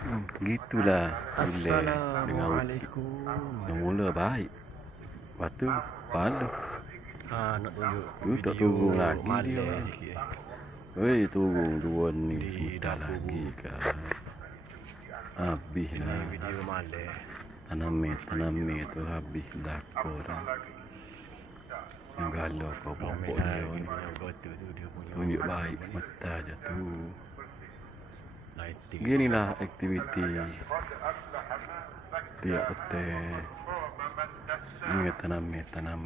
Gitulah relax dengan uci. Assalamualaikum. Mula baik. Lepas tu paluh. Nak tunjuk Tu tak video turun lagi malam dia. sikit. Weh turun dua ni Di sebentar dapur. lagi kan. Habis Ini lah. video malam. Tanam tu habis belako dah. Yang galau kau pokok dia ni. Yang betul tu dia punya. Tunjuk baik semata je tu. Lighting. Ginilah aktiviti tiap petai. Ini tanam.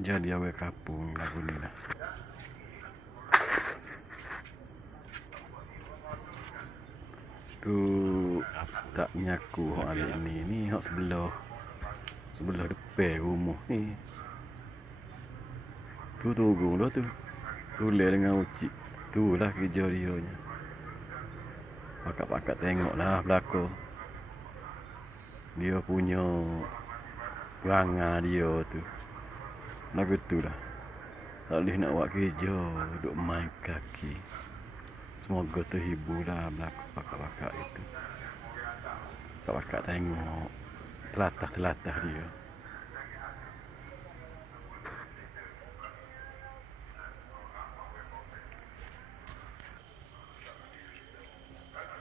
Jadi awal kapung lagu ni lah. Tu tak nyaku hok hari ni hok sebelah depan rumah ni. Tu tunggu dah tu. Tulis dengan uci. Tu lah kerja dia nya. Pakat tengoklah belakang. Dia punya perangai dia tu. Lagu tu lah. Tak boleh nak buat kerja, duduk main kaki. Semoga terhibur lah belakang pakat itu. Pakat tengok telatah dia.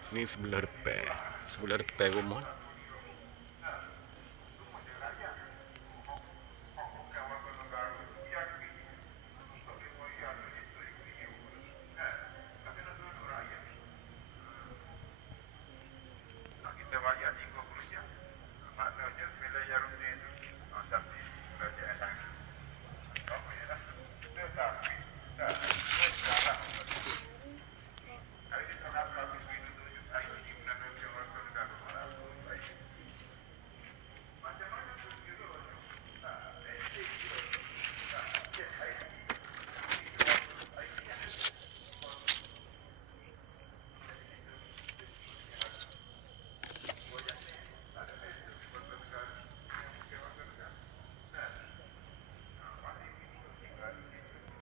Ni sebelah depan rumah.